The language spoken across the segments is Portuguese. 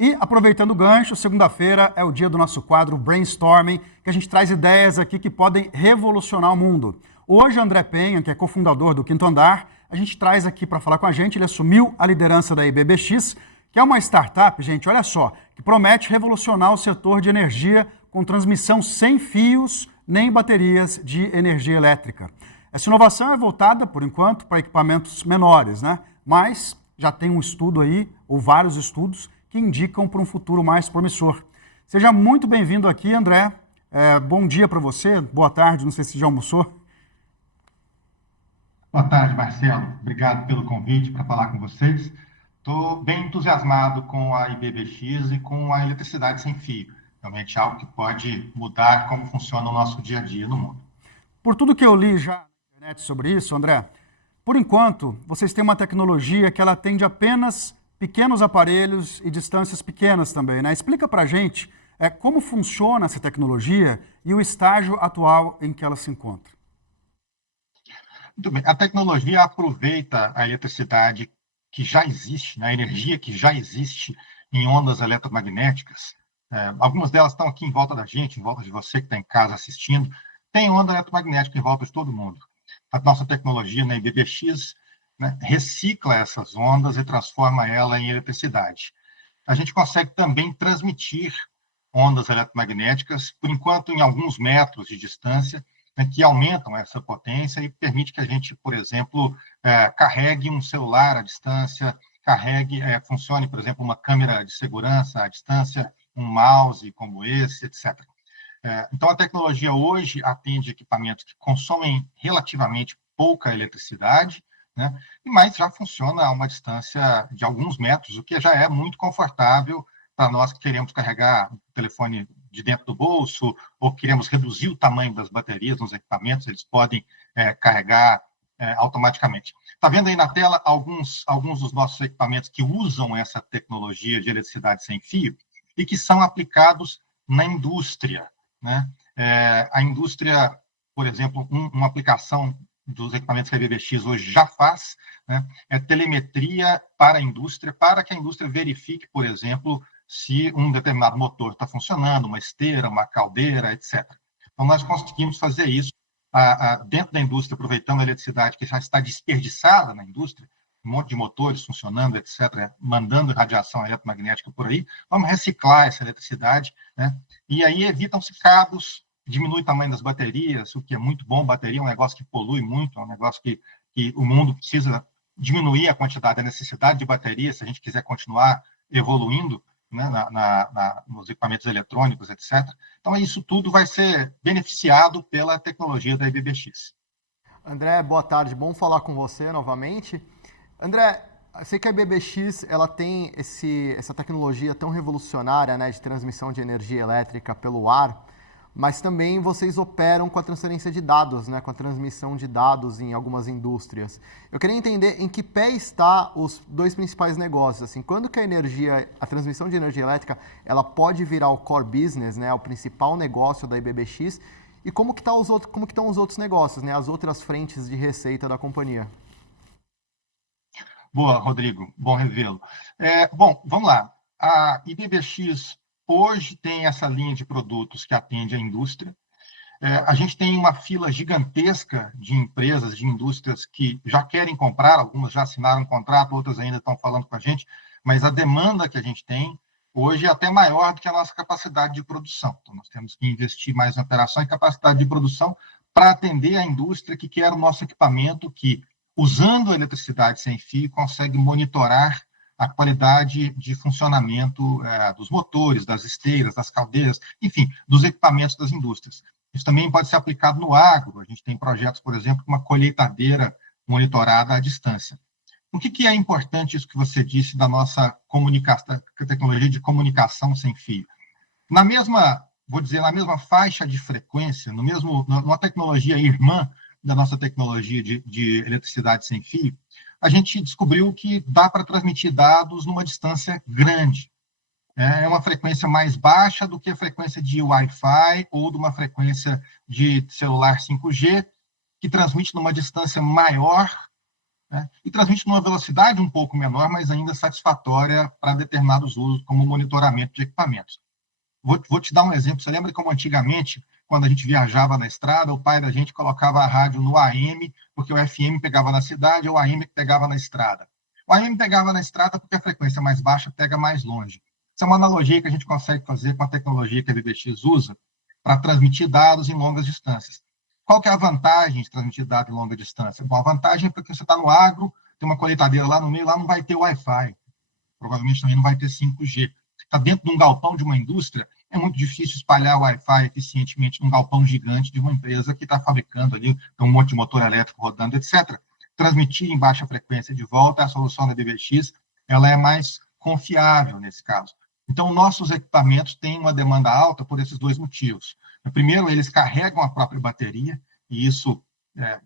E, aproveitando o gancho, segunda-feira é o dia do nosso quadro Brainstorming, que a gente traz ideias aqui que podem revolucionar o mundo. Hoje, André Penha, que é cofundador do Quinto Andar, a gente traz aqui para falar com a gente, ele assumiu a liderança da IBBX, que é uma startup, gente, olha só, que promete revolucionar o setor de energia com transmissão sem fios nem baterias de energia elétrica. Essa inovação é voltada, por enquanto, para equipamentos menores, né? Mas já tem um estudo aí, ou vários estudos, que indicam para um futuro mais promissor. Seja muito bem-vindo aqui, André. Bom dia para você, boa tarde, não sei se já almoçou. Boa tarde, Marcelo. Obrigado pelo convite para falar com vocês. Estou bem entusiasmado com a IBBX e com a eletricidade sem fio. Realmente é algo que pode mudar como funciona o nosso dia a dia no mundo. Por tudo que eu li já na internet sobre isso, André, por enquanto, vocês têm uma tecnologia que ela atende apenas pequenos aparelhos e distâncias pequenas também, né? Explica para a gente como funciona essa tecnologia e o estágio atual em que ela se encontra. Muito bem. A tecnologia aproveita a eletricidade que já existe, né? A energia que já existe em ondas eletromagnéticas. Algumas delas estão aqui em volta da gente, em volta de você que está em casa assistindo. Tem onda eletromagnética em volta de todo mundo. A nossa tecnologia na IBBX, né, recicla essas ondas e transforma ela em eletricidade. A gente consegue também transmitir ondas eletromagnéticas, por enquanto em alguns metros de distância, né, que aumentam essa potência e permite que a gente, por exemplo, carregue um celular à distância, funcione, por exemplo, uma câmera de segurança à distância, um mouse como esse, etc. Então, a tecnologia hoje atende equipamentos que consomem relativamente pouca eletricidade, né? Mas já funciona a uma distância de alguns metros, o que já é muito confortável para nós que queremos carregar o telefone de dentro do bolso ou queremos reduzir o tamanho das baterias nos equipamentos, eles podem carregar automaticamente. Está vendo aí na tela alguns dos nossos equipamentos que usam essa tecnologia de eletricidade sem fio e que são aplicados na indústria, né? A indústria, por exemplo, uma aplicação dos equipamentos que a IBBX hoje já faz, né, é telemetria para a indústria, para que a indústria verifique, por exemplo, se um determinado motor está funcionando, uma esteira, uma caldeira, etc. Então, nós conseguimos fazer isso dentro da indústria, aproveitando a eletricidade que já está desperdiçada na indústria, um monte de motores funcionando, etc., mandando radiação eletromagnética por aí, vamos reciclar essa eletricidade, né? E aí evitam-se cabos, diminui o tamanho das baterias, o que é muito bom. Bateria é um negócio que polui muito, é um negócio que o mundo precisa diminuir a quantidade, a necessidade de bateria, se a gente quiser continuar evoluindo, né, nos equipamentos eletrônicos, etc. Então, isso tudo vai ser beneficiado pela tecnologia da IBBX. André, boa tarde, bom falar com você novamente. André, eu sei que a IBBX ela tem essa tecnologia tão revolucionária, né, de transmissão de energia elétrica pelo ar, mas também vocês operam com a transferência de dados, né, com a transmissão de dados em algumas indústrias. Eu queria entender em que pé está os dois principais negócios. Assim, quando que a transmissão de energia elétrica, ela pode virar o core business, né, o principal negócio da IBBX, e como que estão os outros negócios, né, as outras frentes de receita da companhia? Boa, Rodrigo, bom revê-lo. Bom, vamos lá. A IBBX hoje tem essa linha de produtos que atende a indústria. A gente tem uma fila gigantesca de empresas, de indústrias que já querem comprar, algumas já assinaram um contrato, outras ainda estão falando com a gente, mas a demanda que a gente tem hoje é até maior do que a nossa capacidade de produção. Então, nós temos que investir mais em operação e capacidade de produção para atender a indústria que quer o nosso equipamento que, usando a eletricidade sem fio, consegue monitorar a qualidade de funcionamento dos motores, das esteiras, das caldeiras, enfim, dos equipamentos das indústrias. Isso também pode ser aplicado no agro. A gente tem projetos, por exemplo, com uma colheitadeira monitorada à distância. Por que é importante isso que você disse da nossa tecnologia de comunicação sem fio? Na mesma faixa de frequência, numa tecnologia irmã da nossa tecnologia de eletricidade sem fio, a gente descobriu que dá para transmitir dados numa distância grande. É uma frequência mais baixa do que a frequência de Wi-Fi ou de uma frequência de celular 5G, que transmite numa distância maior né, e transmite numa velocidade um pouco menor, mas ainda satisfatória para determinados usos, como monitoramento de equipamentos. Vou te dar um exemplo. Você lembra como antigamente, quando a gente viajava na estrada, o pai da gente colocava a rádio no AM, porque o FM pegava na cidade, ou o AM pegava na estrada. O AM pegava na estrada porque a frequência mais baixa pega mais longe. Essa é uma analogia que a gente consegue fazer com a tecnologia que a BBX usa para transmitir dados em longas distâncias. Qual que é a vantagem de transmitir dados em longa distância? Bom, a vantagem é porque você está no agro, tem uma colheitadeira lá no meio, lá não vai ter Wi-Fi. Provavelmente também não vai ter 5G. Está dentro de um galpão de uma indústria, é muito difícil espalhar o Wi-Fi eficientemente num galpão gigante de uma empresa que está fabricando ali um monte de motor elétrico rodando, etc. Transmitir em baixa frequência de volta, a solução da DBX, ela é mais confiável nesse caso. Então, nossos equipamentos têm uma demanda alta por esses dois motivos. Primeiro, eles carregam a própria bateria, e isso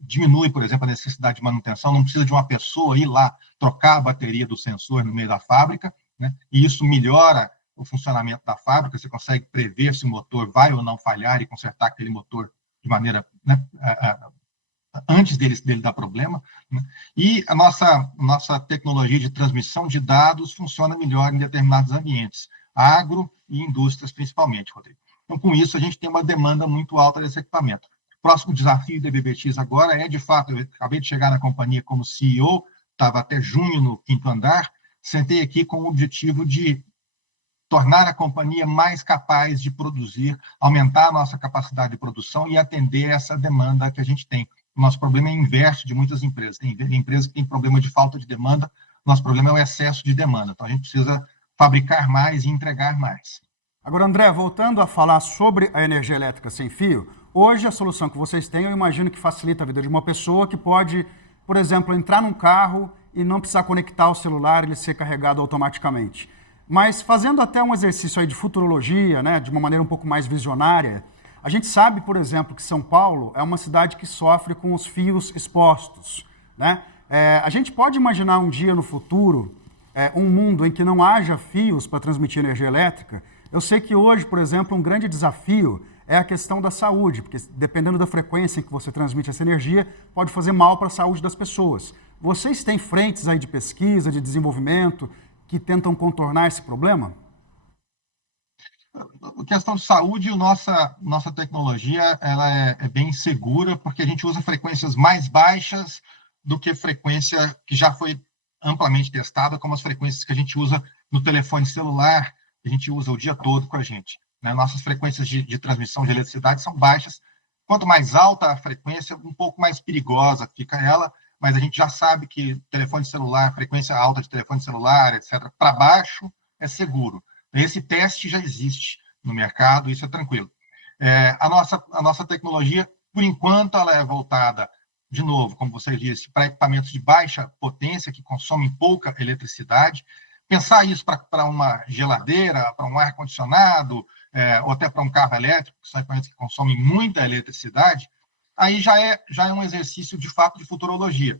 diminui, por exemplo, a necessidade de manutenção, não precisa de uma pessoa ir lá trocar a bateria do sensor no meio da fábrica, né? E isso melhora o funcionamento da fábrica, você consegue prever se o motor vai ou não falhar e consertar aquele motor de maneira, né, antes dele dar problema, né? E a nossa tecnologia de transmissão de dados funciona melhor em determinados ambientes, agro e indústrias principalmente, Rodrigo. Então, com isso, a gente tem uma demanda muito alta desse equipamento. O próximo desafio da BBX agora é, de fato, eu acabei de chegar na companhia como CEO, estava até junho no 5º andar, sentei aqui com o objetivo de tornar a companhia mais capaz de produzir, aumentar a nossa capacidade de produção e atender essa demanda que a gente tem. O nosso problema é inverso de muitas empresas. Tem empresas que têm problema de falta de demanda, nosso problema é o excesso de demanda. Então, a gente precisa fabricar mais e entregar mais. Agora, André, voltando a falar sobre a energia elétrica sem fio, hoje a solução que vocês têm, eu imagino que facilita a vida de uma pessoa que pode, por exemplo, entrar num carro e não precisar conectar o celular e ele ser carregado automaticamente. Mas fazendo até um exercício aí de futurologia, né, de uma maneira um pouco mais visionária, a gente sabe, por exemplo, que São Paulo é uma cidade que sofre com os fios expostos, né? A gente pode imaginar um dia no futuro um mundo em que não haja fios para transmitir energia elétrica. Eu sei que hoje, por exemplo, um grande desafio é a questão da saúde, porque dependendo da frequência em que você transmite essa energia, pode fazer mal para a saúde das pessoas. Vocês têm frentes aí de pesquisa, de desenvolvimento, que tentam contornar esse problema? A questão de saúde, nossa tecnologia ela é bem segura, porque a gente usa frequências mais baixas do que frequência que já foi amplamente testada, como as frequências que a gente usa no telefone celular, que a gente usa o dia todo com a gente, né? Nossas frequências de transmissão de eletricidade são baixas. Quanto mais alta a frequência, um pouco mais perigosa fica ela, mas a gente já sabe que telefone celular, frequência alta de telefone celular, etc., para baixo é seguro. Esse teste já existe no mercado, isso é tranquilo. A nossa tecnologia, por enquanto, ela é voltada, de novo, como você disse, para equipamentos de baixa potência, que consomem pouca eletricidade. Pensar isso para uma geladeira, para um ar-condicionado, ou até para um carro elétrico, que são equipamentos que consomem muita eletricidade, aí já é um exercício, de fato, de futurologia.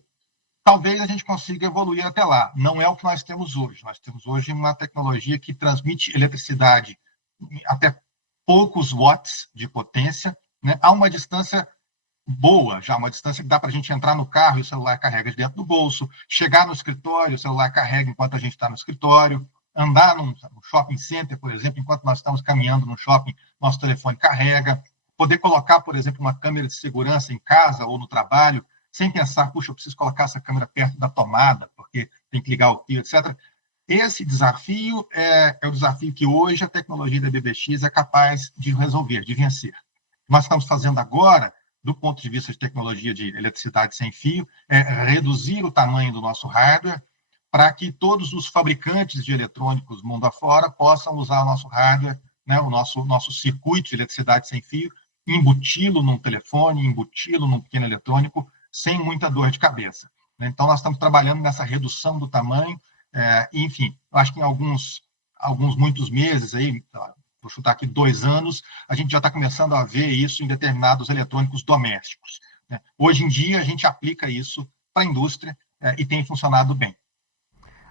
Talvez a gente consiga evoluir até lá. Não é o que nós temos hoje. Nós temos hoje uma tecnologia que transmite eletricidade até poucos watts de potência, né, a uma distância boa, já uma distância que dá para a gente entrar no carro e o celular carrega de dentro do bolso, chegar no escritório, o celular carrega enquanto a gente está no escritório, andar no shopping center, por exemplo, enquanto nós estamos caminhando no shopping, nosso telefone carrega, poder colocar, por exemplo, uma câmera de segurança em casa ou no trabalho, sem pensar, puxa, eu preciso colocar essa câmera perto da tomada, porque tem que ligar o fio, etc. Esse desafio é o desafio que hoje a tecnologia da BBX é capaz de resolver, de vencer. O que nós estamos fazendo agora, do ponto de vista de tecnologia de eletricidade sem fio, é reduzir o tamanho do nosso hardware para que todos os fabricantes de eletrônicos mundo afora possam usar o nosso hardware, né, o nosso circuito de eletricidade sem fio, embuti-lo num telefone, embuti-lo num pequeno eletrônico, sem muita dor de cabeça. Então, nós estamos trabalhando nessa redução do tamanho, enfim, eu acho que em muitos meses, aí, vou chutar aqui 2 anos, a gente já está começando a ver isso em determinados eletrônicos domésticos, né? Hoje em dia, a gente aplica isso para a indústria e tem funcionado bem.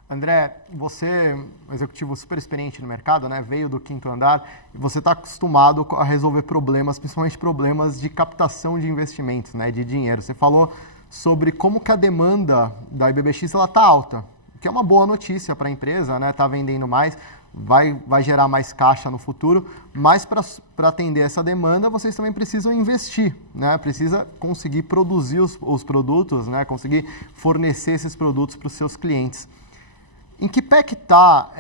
André, você é um executivo super experiente no mercado, né? Veio do 5º andar e você está acostumado a resolver problemas, principalmente problemas de captação de investimentos, né? De dinheiro. Você falou sobre como que a demanda da IBBX está alta, que é uma boa notícia para a empresa, né? Está vendendo mais, vai gerar mais caixa no futuro, mas para atender essa demanda, vocês também precisam investir, né? Precisa conseguir produzir os produtos, né? Conseguir fornecer esses produtos para os seus clientes. Em que pé que está,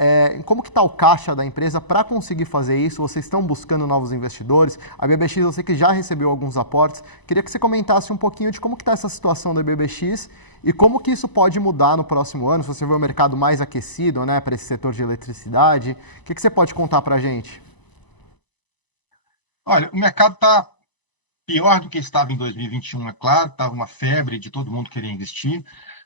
como que está o caixa da empresa para conseguir fazer isso? Vocês estão buscando novos investidores? A BBX, eu sei que já recebeu alguns aportes. Queria que você comentasse um pouquinho de como que está essa situação da BBX e como que isso pode mudar no próximo ano, se você vê o mercado mais aquecido, né, para esse setor de eletricidade. O que você pode contar para a gente? Olha, o mercado está pior do que estava em 2021, é claro, estava uma febre de todo mundo querer investir,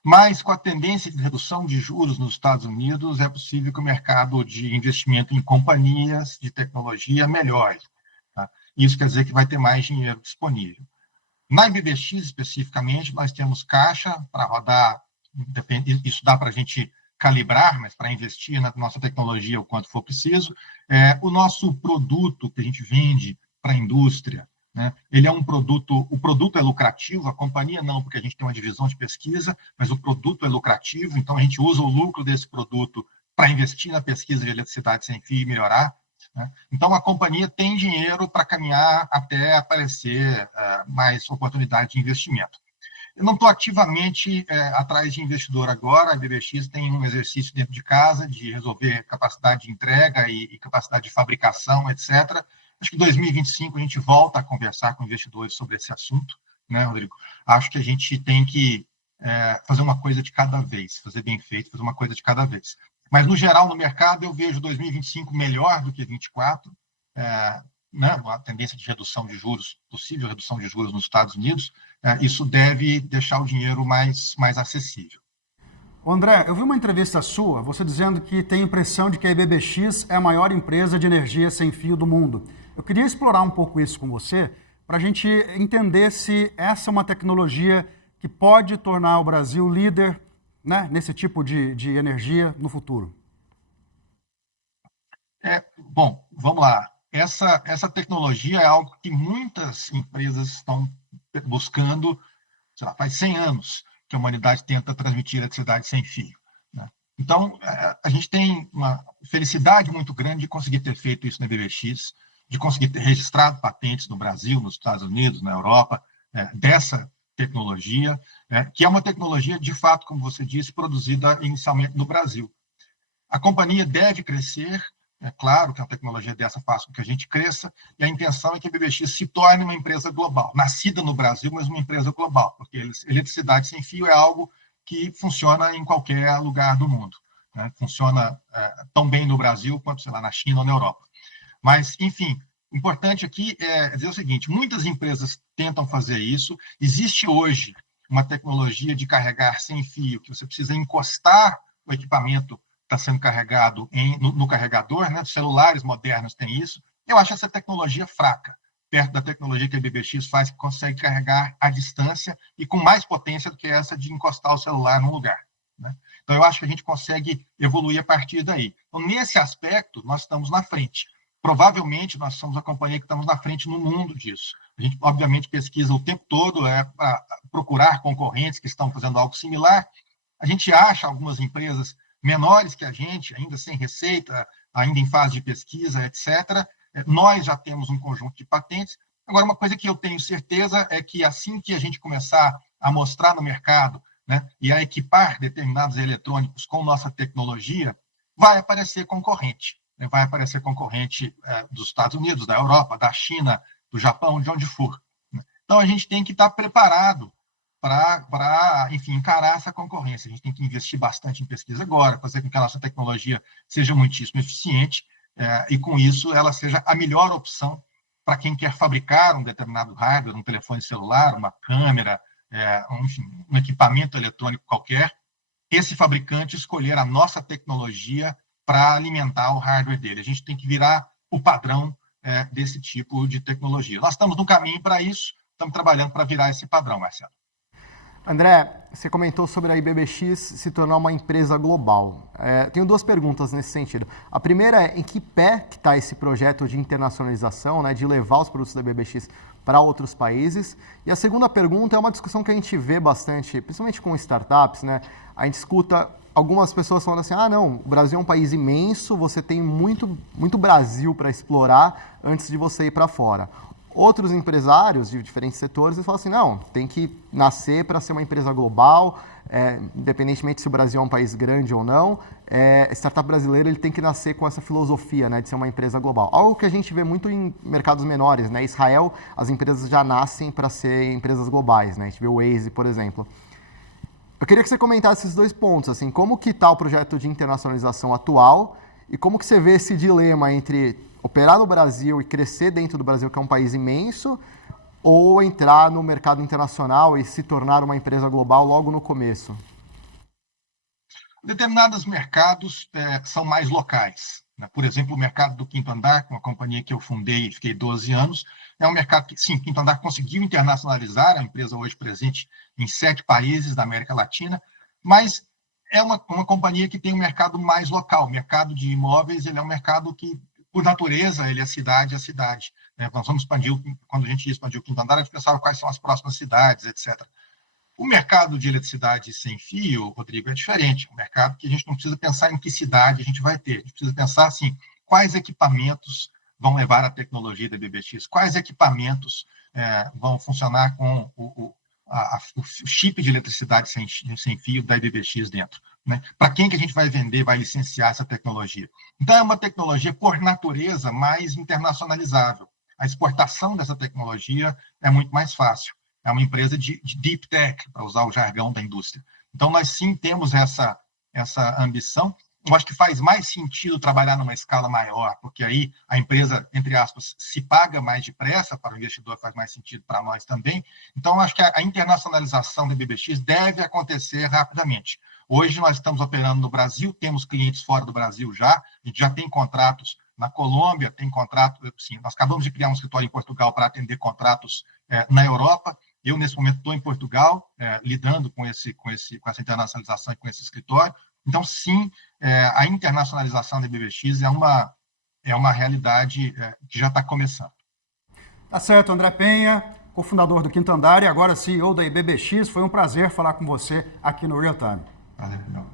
mas com a tendência de redução de juros nos Estados Unidos, é possível que o mercado de investimento em companhias de tecnologia melhore. Tá? Isso quer dizer que vai ter mais dinheiro disponível. Na IBBX, especificamente, nós temos caixa para rodar, isso dá para a gente calibrar, mas para investir na nossa tecnologia o quanto for preciso. O nosso produto que a gente vende para a indústria, né, ele é um produto, o produto é lucrativo, a companhia não, porque a gente tem uma divisão de pesquisa, mas o produto é lucrativo, então a gente usa o lucro desse produto para investir na pesquisa de eletricidade sem fio e melhorar. Né? Então, a companhia tem dinheiro para caminhar até aparecer mais oportunidade de investimento. Eu não estou ativamente atrás de investidor agora, a BBX tem um exercício dentro de casa de resolver capacidade de entrega e capacidade de fabricação, etc. Acho que em 2025 a gente volta a conversar com investidores sobre esse assunto, né, Rodrigo? Acho que a gente tem que fazer uma coisa de cada vez, fazer bem feito, fazer uma coisa de cada vez. Mas, no geral, no mercado, eu vejo 2025 melhor do que 2024, né, uma tendência de redução de juros, possível redução de juros nos Estados Unidos, isso deve deixar o dinheiro mais acessível. André, eu vi uma entrevista sua, você dizendo que tem a impressão de que a IBBX é a maior empresa de energia sem fio do mundo. Eu queria explorar um pouco isso com você, para a gente entender se essa é uma tecnologia que pode tornar o Brasil líder, né, nesse tipo de energia no futuro. Bom, vamos lá. Essa tecnologia é algo que muitas empresas estão buscando, sei lá, faz 100 anos que a humanidade tenta transmitir eletricidade sem fio. Né? Então, a gente tem uma felicidade muito grande de conseguir ter feito isso na IBBX, de conseguir ter registrado patentes no Brasil, nos Estados Unidos, na Europa, dessa tecnologia, que é uma tecnologia, de fato, como você disse, produzida inicialmente no Brasil. A companhia deve crescer, é claro que a tecnologia dessa faz com que a gente cresça, e a intenção é que a BBX se torne uma empresa global, nascida no Brasil, mas uma empresa global, porque eletricidade sem fio é algo que funciona em qualquer lugar do mundo. Né? Funciona tão bem no Brasil quanto, sei lá, na China ou na Europa. Mas, enfim, o importante aqui é dizer o seguinte, muitas empresas tentam fazer isso, existe hoje uma tecnologia de carregar sem fio, que você precisa encostar o equipamento está sendo carregado no carregador, né? Celulares modernos têm isso. Eu acho essa tecnologia fraca, perto da tecnologia que a BBX faz, que consegue carregar à distância e com mais potência do que essa de encostar o celular num lugar. Né? Então, eu acho que a gente consegue evoluir a partir daí. Então, nesse aspecto, nós estamos na frente. Provavelmente, nós somos a companhia que estamos na frente no mundo disso. A gente, obviamente, pesquisa o tempo todo para procurar concorrentes que estão fazendo algo similar. A gente acha algumas empresas menores que a gente, ainda sem receita, ainda em fase de pesquisa, etc. Nós já temos um conjunto de patentes. Agora, uma coisa que eu tenho certeza é que assim que a gente começar a mostrar no mercado, né, e a equipar determinados eletrônicos com nossa tecnologia, vai aparecer concorrente. Né, vai aparecer concorrente dos Estados Unidos, da Europa, da China, do Japão, de onde for. Né. Então, a gente tem que estar preparado para, enfim, encarar essa concorrência. A gente tem que investir bastante em pesquisa agora, fazer com que a nossa tecnologia seja muitíssimo eficiente e, com isso, ela seja a melhor opção para quem quer fabricar um determinado hardware, um telefone celular, uma câmera, enfim, um equipamento eletrônico qualquer, esse fabricante escolher a nossa tecnologia para alimentar o hardware dele. A gente tem que virar o padrão desse tipo de tecnologia. Nós estamos no caminho para isso, estamos trabalhando para virar esse padrão, Marcelo. André, você comentou sobre a IBBX se tornar uma empresa global. Tenho duas perguntas nesse sentido. A primeira é, em que pé que está esse projeto de internacionalização, né, de levar os produtos da IBBX para outros países? E a segunda pergunta é uma discussão que a gente vê bastante, principalmente com startups, né? A gente escuta algumas pessoas falando assim, não, o Brasil é um país imenso, você tem muito, muito Brasil para explorar antes de você ir para fora. Outros empresários de diferentes setores eles falam assim, não, tem que nascer para ser uma empresa global, independentemente se o Brasil é um país grande ou não, startup brasileiro ele tem que nascer com essa filosofia, né, de ser uma empresa global. Algo que a gente vê muito em mercados menores, né? Israel, as empresas já nascem para ser empresas globais, né? A gente vê o Waze, por exemplo. Eu queria que você comentasse esses dois pontos, assim, como que está o projeto de internacionalização atual e como que você vê esse dilema entre operar no Brasil e crescer dentro do Brasil, que é um país imenso, ou entrar no mercado internacional e se tornar uma empresa global logo no começo? Determinados mercados são mais locais, né? Por exemplo, o mercado do Quinto Andar, uma companhia que eu fundei e fiquei 12 anos, é um mercado que, sim, Quinto Andar conseguiu internacionalizar, a empresa hoje presente em 7 países da América Latina, mas é uma companhia que tem um mercado mais local. O mercado de imóveis ele é um mercado que, por natureza, ele é cidade a cidade, né? Nós vamos expandir, quando a gente expandiu o Quinto Andar, a gente pensava quais são as próximas cidades, etc. O mercado de eletricidade sem fio, Rodrigo, é diferente. Um mercado que a gente não precisa pensar em que cidade a gente vai ter. A gente precisa pensar, assim, quais equipamentos vão levar a tecnologia da BBX, quais equipamentos vão funcionar com o chip de eletricidade sem fio da IBBX dentro, né? Para quem que a gente vai vender, vai licenciar essa tecnologia? Então, é uma tecnologia, por natureza, mais internacionalizável. A exportação dessa tecnologia é muito mais fácil. É uma empresa de deep tech, para usar o jargão da indústria. Então, nós sim temos essa ambição. Eu acho que faz mais sentido trabalhar numa escala maior, porque aí a empresa, entre aspas, se paga mais depressa, para o investidor faz mais sentido para nós também. Então, eu acho que a internacionalização da BBX deve acontecer rapidamente. Hoje nós estamos operando no Brasil, temos clientes fora do Brasil já, a gente já tem contratos na Colômbia, tem contrato, sim, nós acabamos de criar um escritório em Portugal para atender contratos na Europa. Eu, nesse momento, estou em Portugal, lidando com essa internacionalização e com esse escritório. Então, sim, a internacionalização da IBBX é uma realidade que já está começando. Tá certo, André Penha, cofundador do Quinto Andar e agora CEO da IBBX. Foi um prazer falar com você aqui no Real Time. Prazer, não.